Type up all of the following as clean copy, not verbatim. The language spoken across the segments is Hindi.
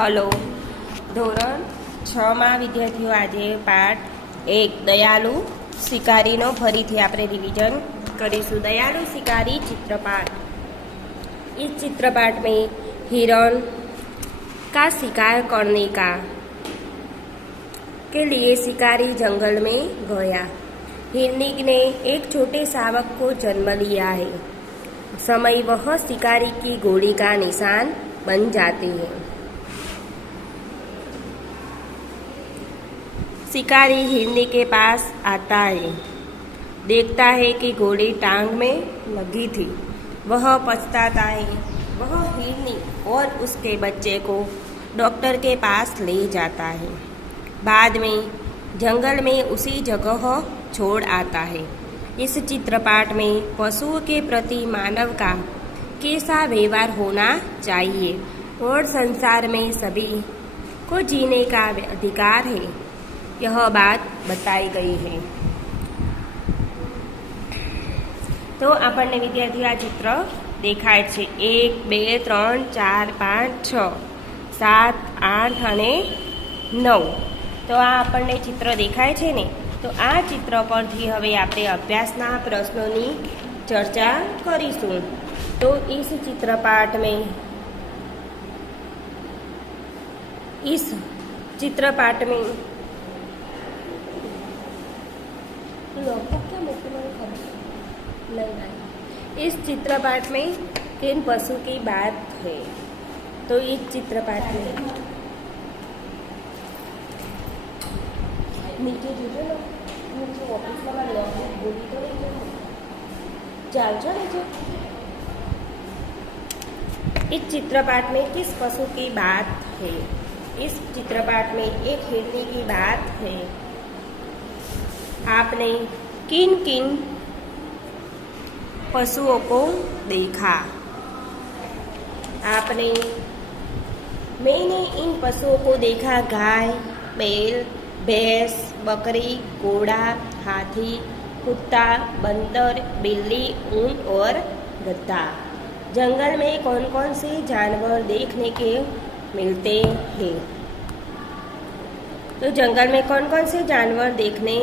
હલો ધોરણ 6માં વિદ્યાર્થીઓ આજે પાઠ 1 દયાલુ શિકારીનો ફરીથી આપણે રિવિઝन કરીશું। दयालु शिकारी चित्रपाठ। इस चित्रपाठ में हिरण का शिकार करने का के लिए शिकारी जंगल में गया। हिरनी ने एक छोटे शावक को जन्म लिया है। समय वह शिकारी की गोली का निशान बन जाते हैं। शिकारी हिरनी के पास आता है, देखता है कि गोली टांग में लगी थी। वह पछताता है। वह हिरनी और उसके बच्चे को डॉक्टर के पास ले जाता है। बाद में जंगल में उसी जगह छोड़ आता है। इस चित्रपाठ में पशुओं के प्रति मानव का कैसा व्यवहार होना चाहिए और संसार में सभी को जीने का अधिकार है, यह बात बताई गई है। तो આપણને વિદ્યાર્થીઓ આ ચિત્ર દેખાય છે 1 2 3 4 5 6 7 8 અને 9। તો આ આપણને ચિત્ર દેખાય છે ને, તો આ ચિત્ર પરથી હવે આપણે અભ્યાસના પ્રશ્નોની ચર્ચા કરીશું। તો इस चित्रपाठ में इस चित्रपाठ में किन पशु की बात है। तो इस चित्रपाठ में नीचे जोजो ना, नीचे ऑफिस में लॉन्ग बोली तो चाल नीचे। इस चित्रपाठ में किस पशु की बात है। इस चित्रपाठ में एक हिरनी की बात है। आपने किन किन पशुओं को देखा। मैंने इन पशुओं को देखा। गाय, बैल, भैंस, बकरी, घोड़ा, हाथी, कुत्ता, बंदर, बिल्ली, ऊंट और गधा। जंगल में कौन कौन से जानवर देखने के मिलते हैं। तो जंगल में कौन कौन से जानवर देखने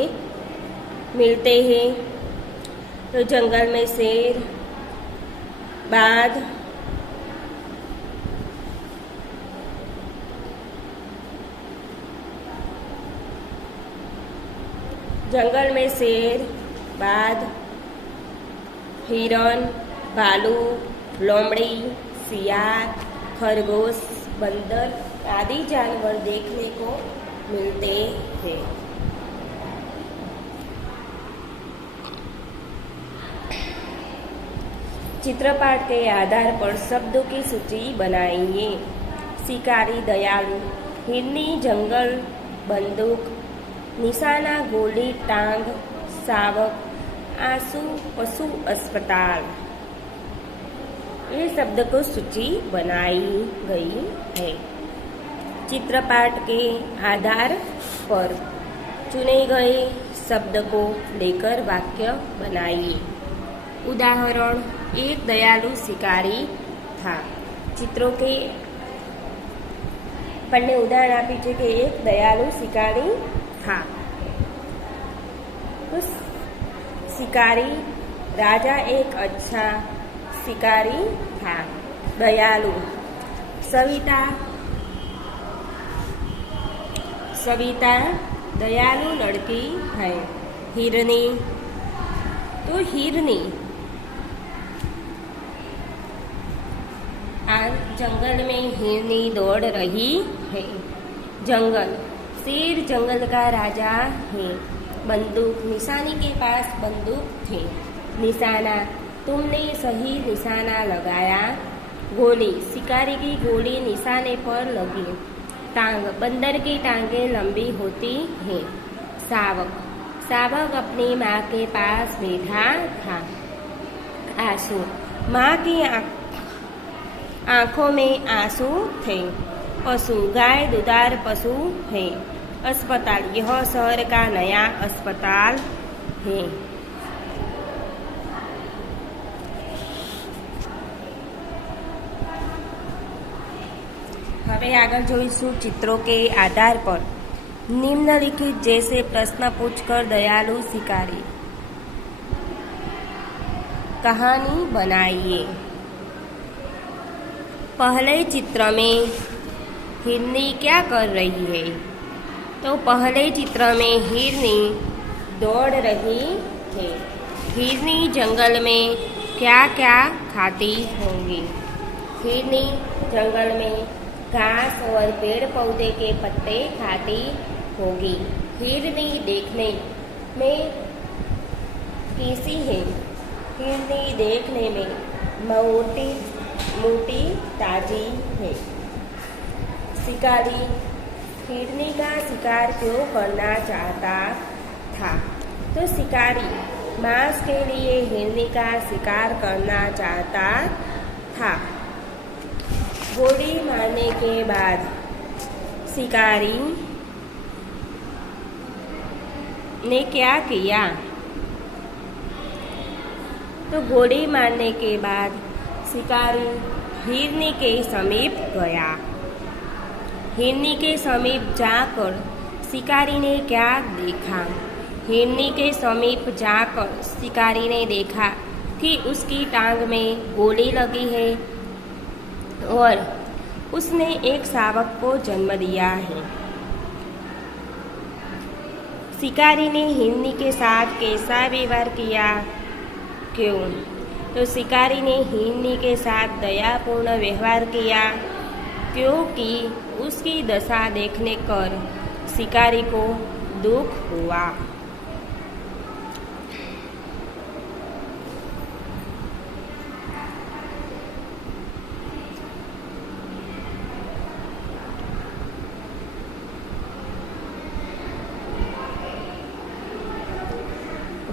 मिलते हैं। तो जंगल में शेर, बाघ, हिरण, भालू, लोमड़ी, सियार, खरगोश, बंदर आदि जानवर देखने को मिलते हैं। चित्रपाठ के आधार पर शब्दों की सूची बनाइए। शिकारी दयालु, हिरनी जंगल, बंदूक, निशाना गोली टांग, शावक, आंसू, पशु अस्पताल। ये शब्द को सूची बनाई गई है। चित्रपाठ के आधार पर चुने गए शब्द को लेकर वाक्य बनाइए। उदाहरण, एक दयालु शिकारी था। चित्रों के पन्ने उदाहरण आपी छे कि एक दयालु शिकारी था। तो शिकारी राजा एक अच्छा शिकारी था। दयालु सविता दयालु लड़की है। हिरनी, तो हिरनी जंगल में हिरनी दौड़ रही है। जंगल, शेर जंगल का राजा है। बंदूक, निशानी के पास बंदूक थे। निशाना, तुमने सही निशाना लगाया। गोली, शिकारी की गोली निशाने पर लगी। टांग, बंदर की टांगें लंबी होती हैं। शावक अपनी माँ के पास बैठा था। आंसू, माँ की आंखों में आंसू थे। पशु, गाय दुधार पशु है। अस्पताल, यह शहर का नया अस्पताल है। હવે આગળ જોઈશું चित्रों के आधार पर निम्नलिखित जैसे प्रश्न पूछकर दयालु शिकारी कहानी बनाइए। पहले चित्र में हिरनी क्या कर रही है? तो पहले चित्र में हिरनी दौड़ रही है। हिरनी जंगल में क्या क्या खाती होंगी? हिरनी जंगल में घास और पेड़ पौधे के पत्ते खाती होगी। हिरनी देखने में कैसी है? हिरनी देखने में मोटी मोटी ताजी है। शिकारी हिरनी का शिकार क्यों करना चाहता था? तो शिकारी मांस के लिए हिरनी का शिकार करना चाहता था। गोली मारने के बाद शिकारी ने क्या किया? तो गोली मारने के बाद शिकारी हिरनी के समीप गया। हिरनी के समीप जाकर शिकारी ने क्या देखा? हिरनी के समीप जाकर शिकारी ने देखा कि उसकी टांग में गोली लगी है और उसने एक शावक को जन्म दिया है। शिकारी ने हिरनी के साथ कैसा व्यवहार किया? क्यों? तो शिकारी ने हिरनी के साथ दयापूर्ण व्यवहार किया क्योंकि उसकी दशा देखने कर शिकारी को दुख हुआ।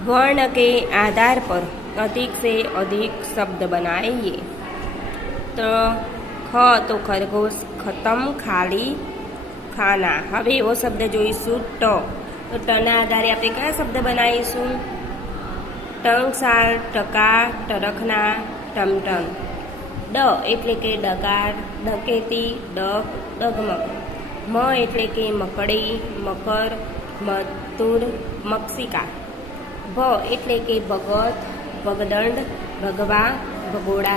वर्ण के आधार पर अधिक से अधिक शब्द बनाइए। तो ख तो खरगोश, खत्म, खाली, खाना। हवे वो शब्द जोईशुं ट। तो टना आधारे आपणे क्या शब्द बनाईशुं? टंकशाल, टका, टरखना, टमटम। ड एटले के डकार, डकेती, डक, डगमग। म एटले के मकड़ी, मकर, मधुर, मक्षिका। भ एटले के भगत, भगदंड, भगवा, भगोड़ा।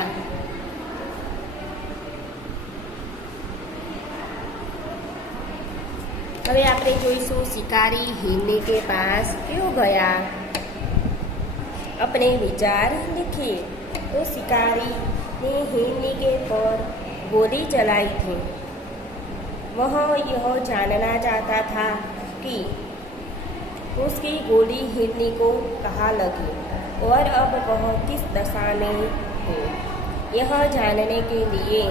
હવે આપણે જોઈશું शिकारी हिरनी के पास क्यों गया? अपने विचार लिखिए। तो शिकारी ने हिरनी के पर गोली चलाई थी। वह यह जानना चाहता था कि उसकी गोली हिरनी को कहाँ लगी और अब वह किस दशा में है। यह जानने के लिए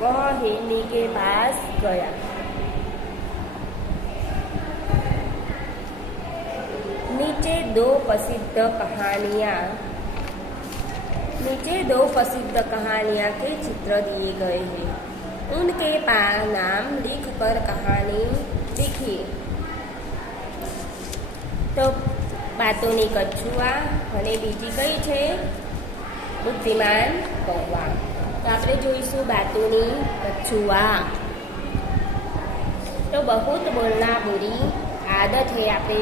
वह हिरनी के पास गया। नीचे दो प्रसिद्ध कहानियाँ के चित्र दिए गए हैं। उनके नाम लिखकर कहानी लिखिए। तो बातोनी कछुआ અને બીજી કઈ છે? બુદ્ધિમાન કૌવા। तो આપણે જોઈશું બાતોની કછુआ। तो बहुत बोलना बुरी आदत है। આપણે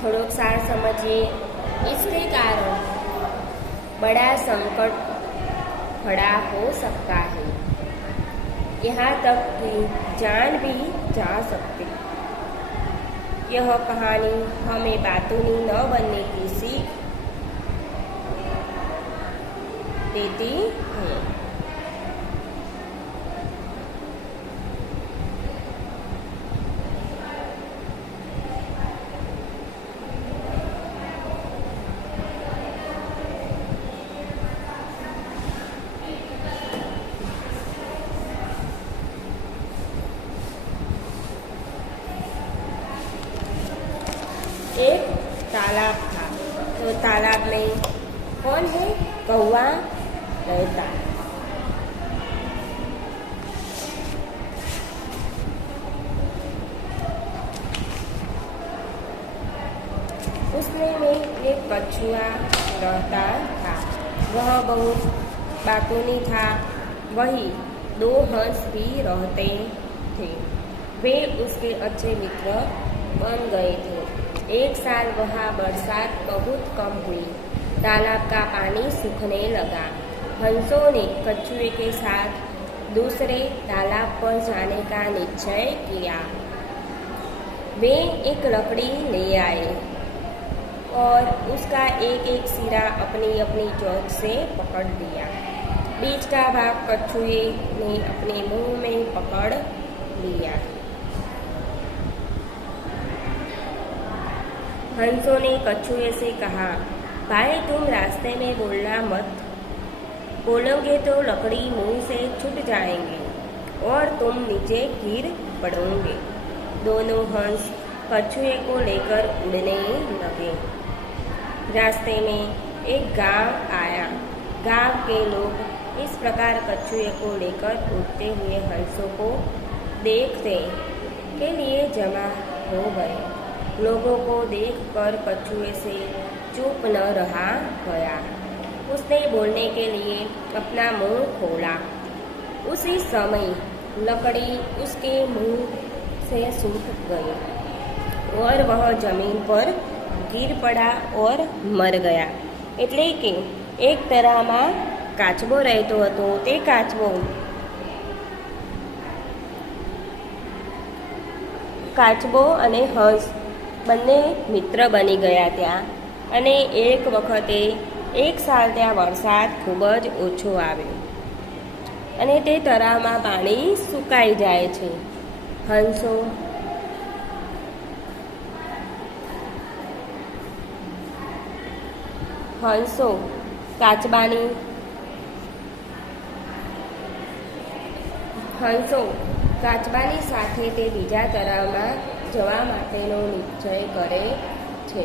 થોડોક સાર સમજીએ। इसके कारण बड़ा संकट खड़ा हो सकता है। यहाँ तक कि जान भी जा सकती। यह कहानी हमें बातूनी न बनने की सीख देती है। एक तालाब था। तो तालाब में कौन है? कौवा रहता। उसमें एक कछुआ रहता था। वह बहुत बातूनी था वही 2 हंस भी रहते थे। वे उसके अच्छे मित्र बन गए थे। एक साल वहाँ बरसात बहुत कम हुई। तालाब का पानी सूखने लगा। हंसों ने कछुए के साथ दूसरे तालाब पर जाने का निश्चय किया। वे एक लकड़ी ले आए और उसका एक एक सिरा अपनी अपनी चोंच से पकड़ दिया। बीच का भाग कछुए ने अपने मुंह में पकड़ लिया। हंसों ने कछुए से कहा, भाई तुम रास्ते में बोलना मत। बोलोगे तो लकड़ी मुंह से छूट जाएंगे और तुम नीचे गिर पड़ोगे। दोनों हंस कछुए को लेकर उड़ने लगे। रास्ते में एक गांव आया। गांव के लोग इस प्रकार कछुए को लेकर उड़ते हुए हंसों को देखने के लिए जमा हो गए। लोगों को देखकर कछुए से चुप न रहा गया। उसने बोलने के लिए अपना मुंह खोला। उसी समय लकड़ी उसके मुंह से छूट गई और वह जमीन पर गिर पड़ा और मर गया। એટલે કે એક તરામાં કાચબો રહેતો હતો। તે કાચબો અને હંસ બંને મિત્ર બની ગયા ત્યાં। અને એક વખતે એક સાલ ત્યાં વરસાદ ખૂબ જ ઓછો આવ્યો અને તે તળાવમાં પાણી સુકાઈ જાય છે। હંસો કાચબાની સાથે તે બીજા તળાવમાં જવા માટેનો નિશ્ચય કરે છે।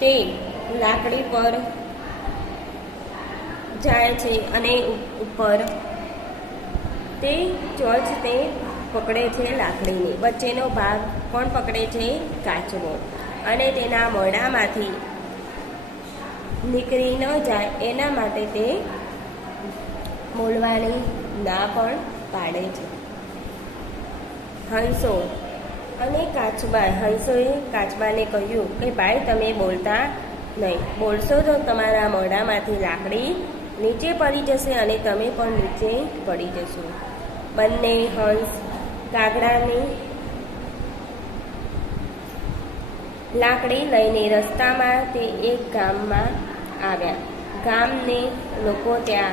તે લાકડી પર જાય છે અને ઉપર તે ચોચ તે પકડે છે લાકડીની વચ્ચેનો ભાગ કોણ પકડે છે? કાચબો। અને તેના મોઢામાંથી નીકળી ન જાય એના માટે તે બોલવાની ના પણ પાડે છે। હંસો અને હંસોએ કાચબાને કહ્યું કે ભાઈ તમે બોલતા નહીં, બોલશો તો તમારા મોઢામાંથી લાકડી નીચે પડી જશે અને તમે પણ નીચે પડી જશો। બંને હંસ કાગડાની લાકડી લઈને રસ્તામાં તે એક ગામમાં આવ્યા। ગામને લોકો ત્યાં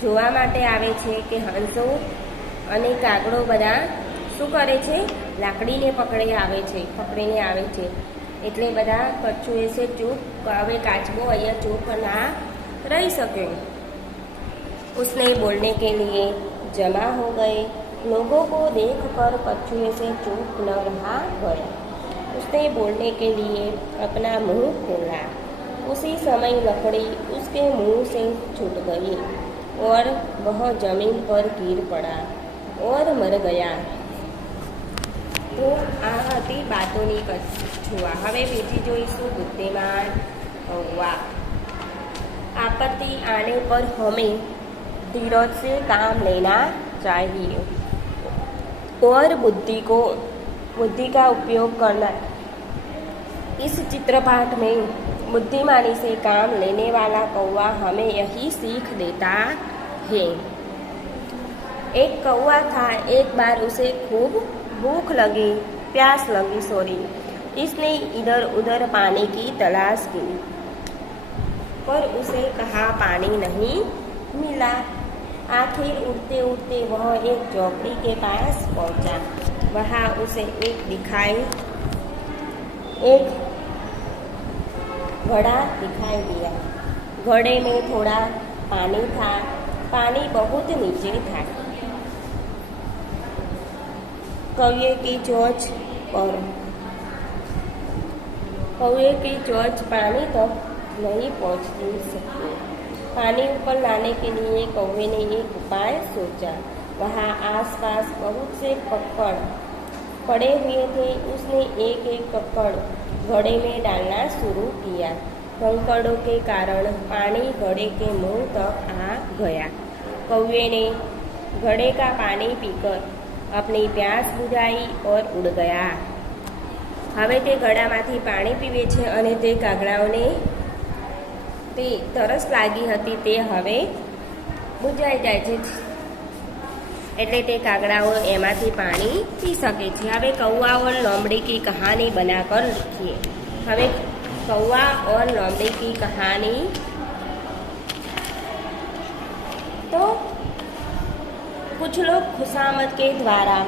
જોવા માટે આવે છે કે હંસો અને કાગડો બધા શું કરે છે? લાકડીને પકડીને આવે છે। એટલે બધા કછુએ છે ચૂપ, હવે કાચબો અહીંયા चुप ना रह सके। उसने बोलने के लिए जमा हो गए। लोगों को देखकर कछुए से चुप न रहा गया। उसने बोलने के लिए अपना मुंह खोला। उसी समय लकड़ी उसके मुंह से छूट गई और वह जमीन पर गिर पड़ा और मर गया। तो आ हती बातोनी कछुआ। हवे बीजी जोईशुं बुद्धिमान कौवा। आपत्ति आने पर हमें धीरज से काम लेना चाहिए और बुद्धि का उपयोग करना। इस चित्रपाठ में बुद्धिमानी से काम लेने वाला कौवा हमें यही सीख देता है। एक कौवा था। एक बार उसे खूब प्यास लगी। इसने इधर उधर पानी की तलाश की पर उसे कहाँ पानी नहीं मिला। आखिर उड़ते उड़ते वह एक झोपड़ी के पास पहुंचा। वहाँ उसे एक घड़ा दिखाई दिया। घड़े में थोड़ा पानी था। पानी बहुत नीचे था। कौवे की चोंच पानी तक नहीं पहुंचती सकती। पानी ऊपर लाने के लिए कौवे ने एक उपाय सोचा। वहाँ आसपास बहुत से कक्कड़ पड़े हुए थे। उसने एक एक कक्कड़ घड़े में डालना शुरू किया। कंकड़ों के कारण पानी घड़े के मुंह तक आ गया। कौवे ने घड़े का पानी पीकर अपनी प्यास बुझाई और उड़ गया। હવે તે ઘડામાંથી પાણી પીવે છે અને તે કાગડાઓને તે તરસ લાગી હતી તે હવે બુઝાઈ જાય છે, એટલે તે કાગડાઓ એમાંથી પાણી પી શકે છે। હવે कौवा और लोमड़ी की कहानी बनाकर लिखिए। હવે कौवा और लोमड़ी की कहानी, तो कुछ लोग खुशामद के द्वारा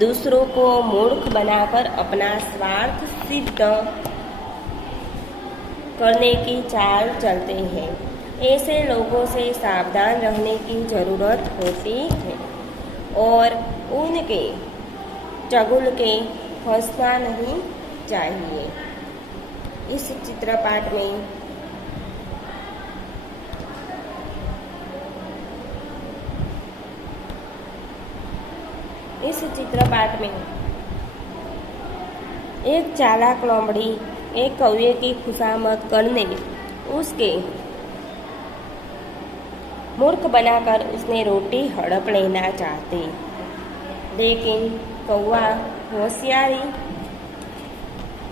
दूसरों को मूर्ख बनाकर अपना स्वार्थ सिद्ध करने की चाल चलते हैं। ऐसे लोगों से सावधान रहने की ज़रूरत होती है और उनके चगुल के फंसना नहीं चाहिए। इस चित्रपाठ में एक चालाक लोमड़ी एक कौवे की खुशामद करने उसके मूर्ख बनाकर उसने रोटी हड़प लेना चाहती, लेकिन कौवा होशियारी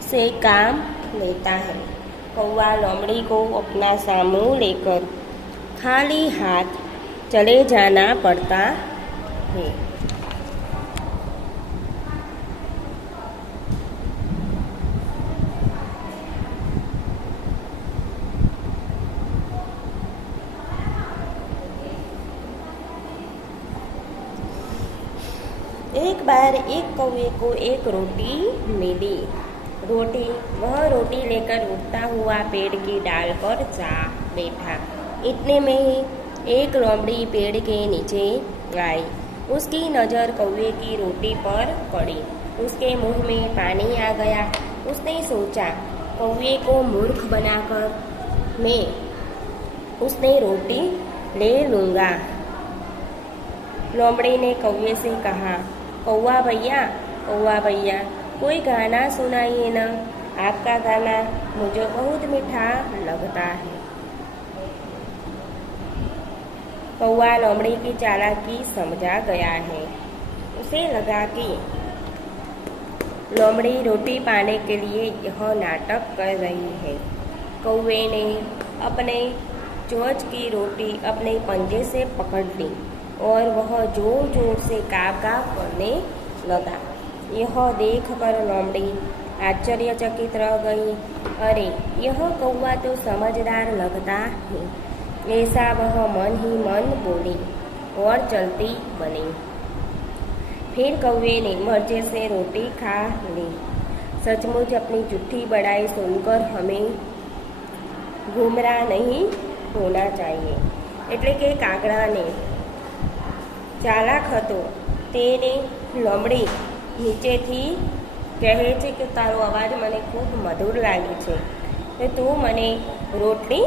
से काम लेता है। कौवा लोमड़ी को अपना सामू लेकर खाली हाथ चले जाना पड़ता है। एक बार एक कौवे को एक रोटी मिली। वह रोटी लेकर उड़ता हुआ पेड़ की डाल पर जा बैठा। इतने में ही एक लोमड़ी पेड़ के नीचे आई। उसकी नज़र कौवे की रोटी पर पड़ी। उसके मुंह में पानी आ गया। उसने सोचा, कौवे को मूर्ख बनाकर मैं उसने रोटी ले लूँगा। लोमड़ी ने कौवे से कहा, कौवा भैया कोई गाना सुनाइए न, आपका गाना मुझे बहुत मीठा लगता है। कौवा लोमड़ी की चालाकी समझा गया है। उसे लगा कि लोमड़ी रोटी पाने के लिए यह नाटक कर रही है। कौवे ने अपने चोंच की रोटी अपने पंजे से पकड़ ली और वह जोर जोर से काव काव करने लगा। यह देखकर लोमड़ी आश्चर्यचकित रह गई। अरे, यह कौवा तो समझदार लगता है। ऐसा वह मन ही मन बोली और चलती बनी। फिर कौवे ने मजे से रोटी खा ली। सचमुच अपनी झूठी बड़ाई सुनकर हमें गुमराह नहीं होना चाहिए। એટલે કે કાગડાને ચાલાક હતો તેને લોમડી નીચેથી કહે છે કે તારો અવાજ મને ખૂબ મધુર લાગે છે, તો તું મને રોટલી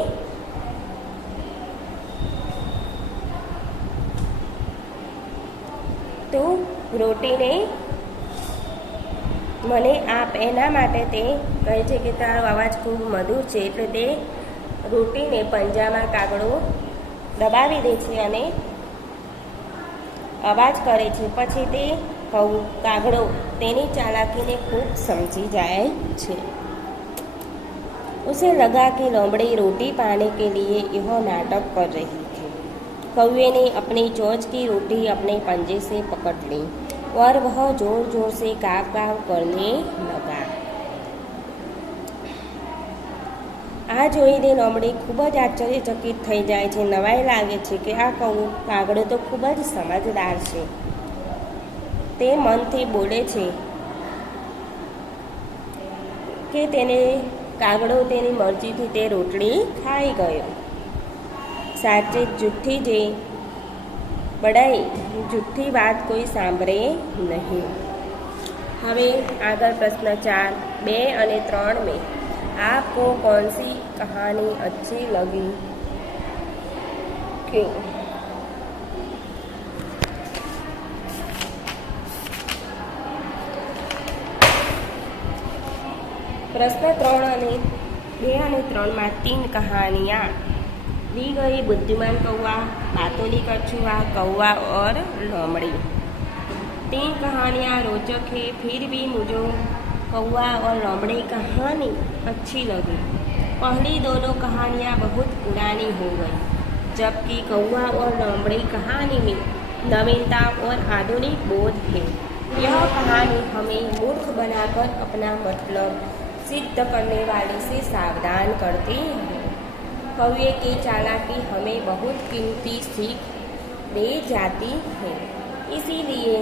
રોટીને મને આપ। એના માટે તે કહે છે કે તારો અવાજ ખૂબ મધુર છે, એટલે તે રોટીને પંજામાં કાગડો દબાવી દે છે અને અવાજ કરે છે। પછી તે કાગડો તેની ચાલાકીને ખૂબ સમજી જાય છે। उसे लगा कि लोमड़ी रोटी पाने के लिए यह नाटक कर रही थी। कौवे ने अपनी चोंच की रोटी अपने पंजे से पकड़ ली और वह जोर जोर से काव काव करने लगा। आ જોઈને લોમડી ખૂબ જ આશ્ચર્યચકિત થઈ જાય છે। નવાઈ લાગે છે કે આ કાગડો તો ખૂબ જ સમજદાર છે। તે મનથી બોલે છે કે તેને કાગડો તેની મરજીથી તે રોટલી ખાઈ ગયો। સાચે જુઠ્ઠી વાત કોઈ સાંભળે નહીં। હવે આગળ પ્રશ્ન 4, 2 અને 3 में आपको कौन सी कहानी अच्छी लगी, क्यों? प्रश्न 3 અને 2 અને 3 में 3 कहानियाँ दी गई। बुद्धिमान कौवा, बातोली कछुआ, कौवा और लोमड़ी। 3 कहानियाँ रोचक है, फिर भी मुझे कौवा और लोमड़ी कहानी अच्छी लगी। पहली दोनों कहानियाँ बहुत पुरानी हो गई, जबकि कौवा और लोमड़ी कहानी में नवीनता और आधुनिक बोध है। यह कहानी हमें मूर्ख बनाकर अपना मतलब सिद्ध करने वाले से सावधान करती है। कौवे की चालाकी हमें बहुत कीमती सीख दे जाती है। इसीलिए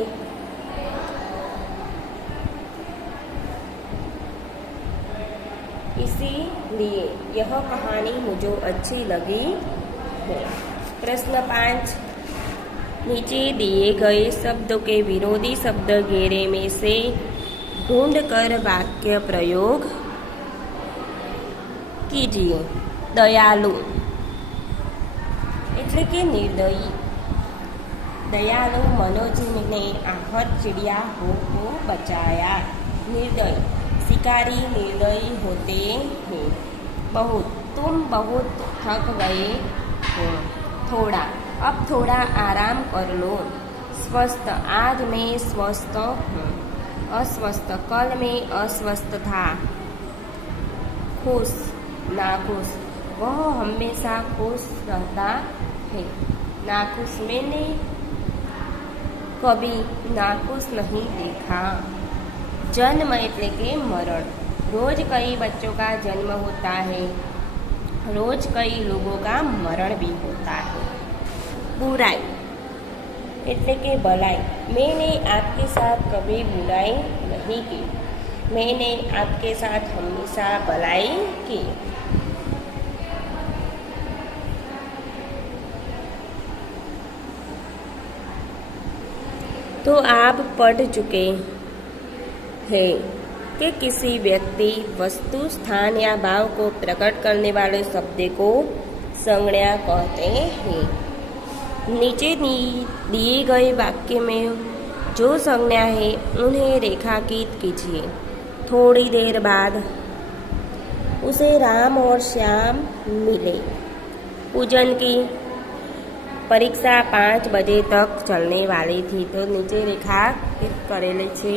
यह कहानी मुझे अच्छी लगी है। प्रश्न 5, नीचे दिए गए शब्दों के विरोधी शब्द घेरे में से ढूंढकर वाक्य प्रयोग कीजिए। दयालु એટલે કે निर्दयी। दयालु मनोज ने आहत चिड़िया को बचाया। निर्दयी शिकारी निर्दयी होते हैं। बहुत तुम बहुत थक गए हो, थोड़ा अब थोड़ा आराम कर लो। स्वस्थ आज मैं स्वस्थ हूँ, अस्वस्थ कल मैं अस्वस्थ था। खुश नाखुश वह हमेशा खुश रहता है। नाखुश मैंने कभी नाखुश नहीं देखा। जन्म એટલે કે मरण। रोज कई बच्चों का जन्म होता है, रोज कई लोगों का मरण भी होता है। बुराई એટલે કે भलाई। मैंने आपके साथ कभी बुराई नहीं की, मैंने आपके साथ हमेशा भलाई की। तो आप पढ़ चुके हैं कि किसी व्यक्ति, वस्तु, स्थान या भाव को प्रकट करने वाले शब्द को संज्ञा कहते हैं। नीचे दिए गए वाक्य में जो संज्ञा है उन्हें रेखांकित कीजिए। थोड़ी देर बाद उसे राम और श्याम मिले। पूजन की परीक्षा 5 बजे तक चलने वाली थी। तो नीचे रेखांकित करेले छे।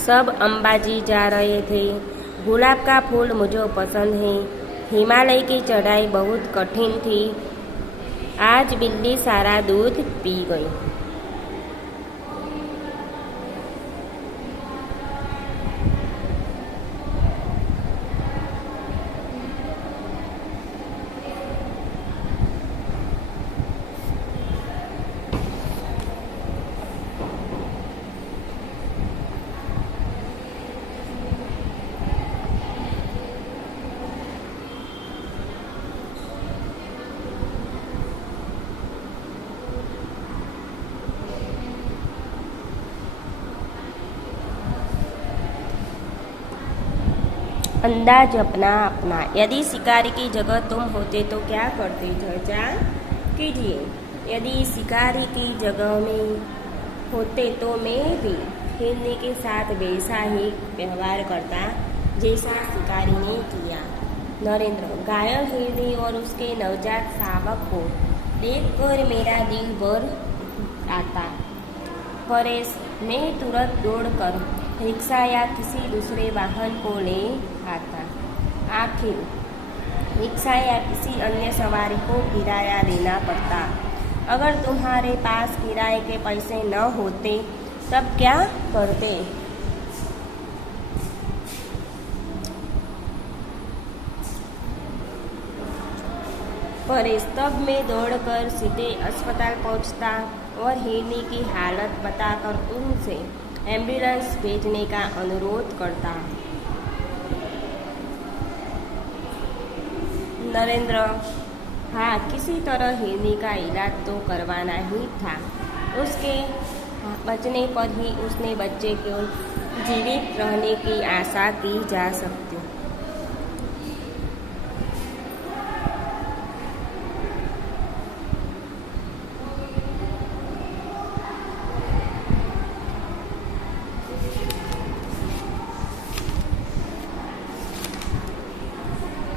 सब अंबाजी जा रहे थे। गुलाब का फूल मुझे पसंद है। हिमालय की चढ़ाई बहुत कठिन थी। आज बिल्ली सारा दूध पी गई। अंदाज अपना अपना। यदि शिकारी की जगह तुम होते तो क्या करते? चर्चा कीजिए। यदि शिकारी की जगह में होते तो मैं भी हिरनी के साथ वैसा ही व्यवहार करता जैसा शिकारी ने किया। नरेंद्र घायल हिरनी और उसके नवजात शावक को देखकर मेरा दिल भर आता। परेश मैं तुरंत दौड़कर रिक्शा या किसी दूसरे वाहन को ले आता। आखिर रिक्शा या किसी अन्य सवारी को किराया देना पड़ता। अगर तुम्हारे पास किराए के पैसे न होते तब क्या करते? परेश तब मैं दौड़कर सीधे अस्पताल पहुंचता और हिरनी की हालत बताकर उनसे एम्बुलेंस भेजने का अनुरोध करता। नरेंद्र हाँ, किसी तरह हिरनी का इलाज तो करवाना ही था। उसके बचने पर ही उसने बच्चे को जीवित रहने की आशा की जा सकती।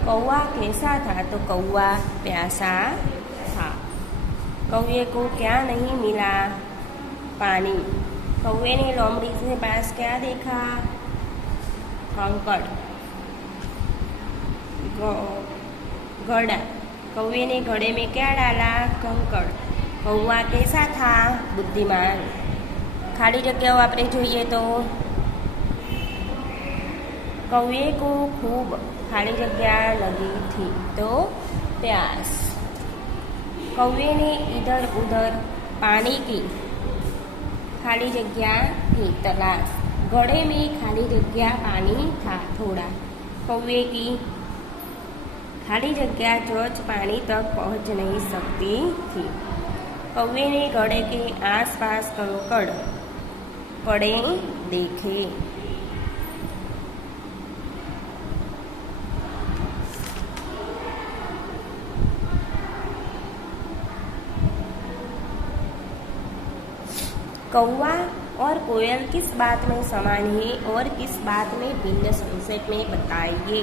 कौवा कैसा था? तो कौवा प्यासा था। कौवे को क्या नहीं मिला? पानी। कौवे ने लोमड़ी के पास क्या देखा? कंकड़। घड़ा। कौवे ने घड़े में क्या डाला? कंकड़। कौवा कैसा था? बुद्धिमान। खाली जग्याओ आपणे જોઈએ तो कौवे को खूब खाली जगह लगी थी तो प्यास। कौवे ने इधर उधर पानी की खाली जगह की तलाश। घड़े में खाली जगह पानी था थोड़ा। कौवे की खाली जगह चोंच पानी तक पहुंच नहीं सकती थी। कौवे ने घड़े के आसपास कंकड़ पड़े देखे। कौवा और कोयल किस बात में समान है और किस बात में भिन्न? संक्षेप में बताइए।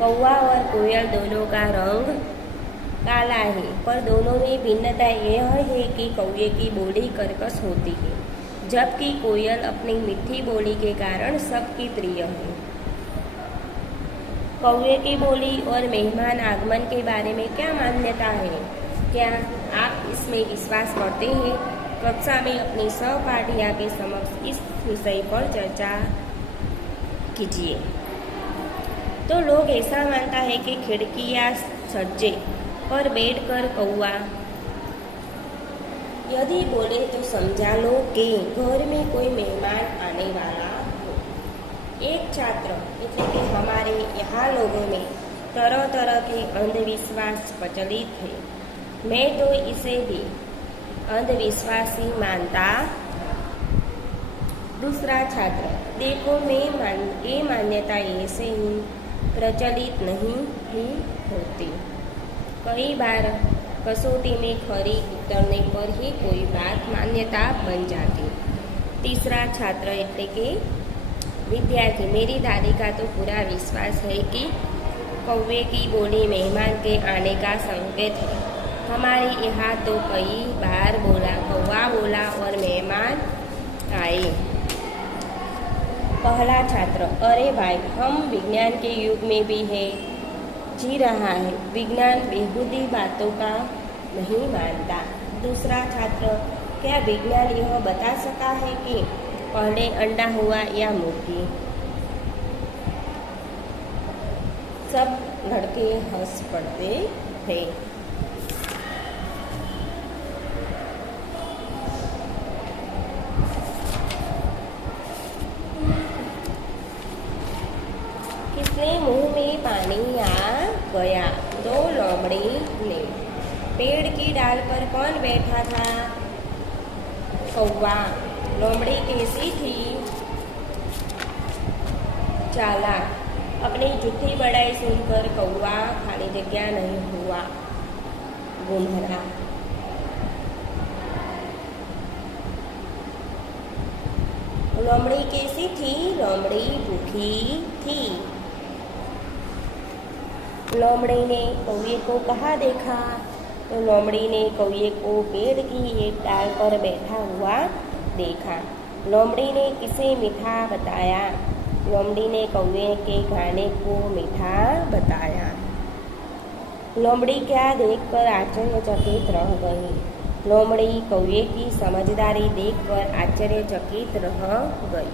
कौवा और कोयल दोनों का रंग काला है, पर दोनों में भिन्नता यह है कि कौवे की बोली कर्कश होती है, जबकि कोयल अपनी मीठी बोली के कारण सबकी प्रिय है। कौवे की बोली और मेहमान आगमन के बारे में क्या मान्यता है? क्या आप इसमें विश्वास करते हैं? कक्षा में अपनी सहपाठियों के समक्ष इस विषय पर चर्चा कीजिए। तो लोग ऐसा मानता है कि खिड़की या छज्जे पर बैठकर कौवा यदि बोले तो समझा लो कि घर में कोई मेहमान आने वाला हो। एक छात्र એટલે કે हमारे यहाँ लोगों में तरह तरह के अंधविश्वास प्रचलित है। मैं तो इसे भी अंधविश्वास ही मानता। दूसरा छात्र देखो ये मान्यता ऐसे ही प्रचलित नहीं ही होती। कई बार कसौटी में खरी उतरने पर ही कोई बात मान्यता बन जाती। तीसरा छात्र એટલે કે विद्यार्थी मेरी दादी का तो पूरा विश्वास है कि कौवे की बोली मेहमान के आने का संकेत है। हमारे यहाँ तो कई बार बोला कौवा बोला और मेहमान आए। पहला छात्र अरे भाई हम विज्ञान के युग में भी है जी रहा है, विज्ञान बेहूदी बातों का नहीं मानता। दूसरा छात्र क्या विज्ञान यह बता सका है कि पहले अंडा हुआ या मुर्गी? सब लड़के हंस पड़ते थे। किसने मुंह में पानी आ गया? तो लोमड़ी ने। पेड़ की डाल पर कौन बैठा था? कौवा। लोमड़ी कैसी थी? चालाक। अपनी झूठी बड़ाई सुनकर कौवा खाली जगह नहीं हुआ, गुंधरा। लोमड़ी कैसी थी? लोमड़ी भूखी थी। लोमड़ी ने कौवे को कहाँ देखा? तो लोमड़ी ने कौवे को पेड़ की एक डाल पर बैठा हुआ देखा। लोमड़ी ने किसे मीठा बताया? लोमड़ी ने कौवे के गाने को मीठा बताया। लोमड़ी क्या देखकर आश्चर्यचकित रह गई? लोमड़ी कौवे की समझदारी देखकर आश्चर्यचकित रह गई।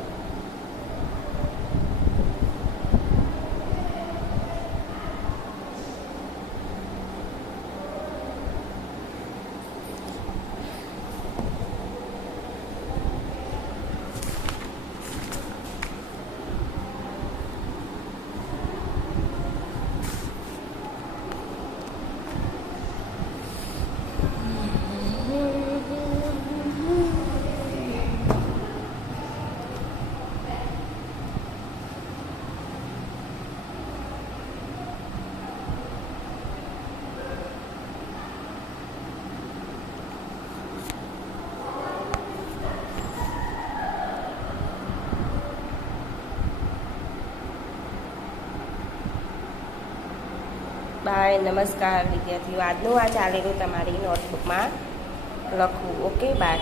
બાય. નમસ્કાર વિદ્યાર્થીઓ. આજનું આ ચાલેલું તમારી નોટબુકમાં લખવું. Okay, by.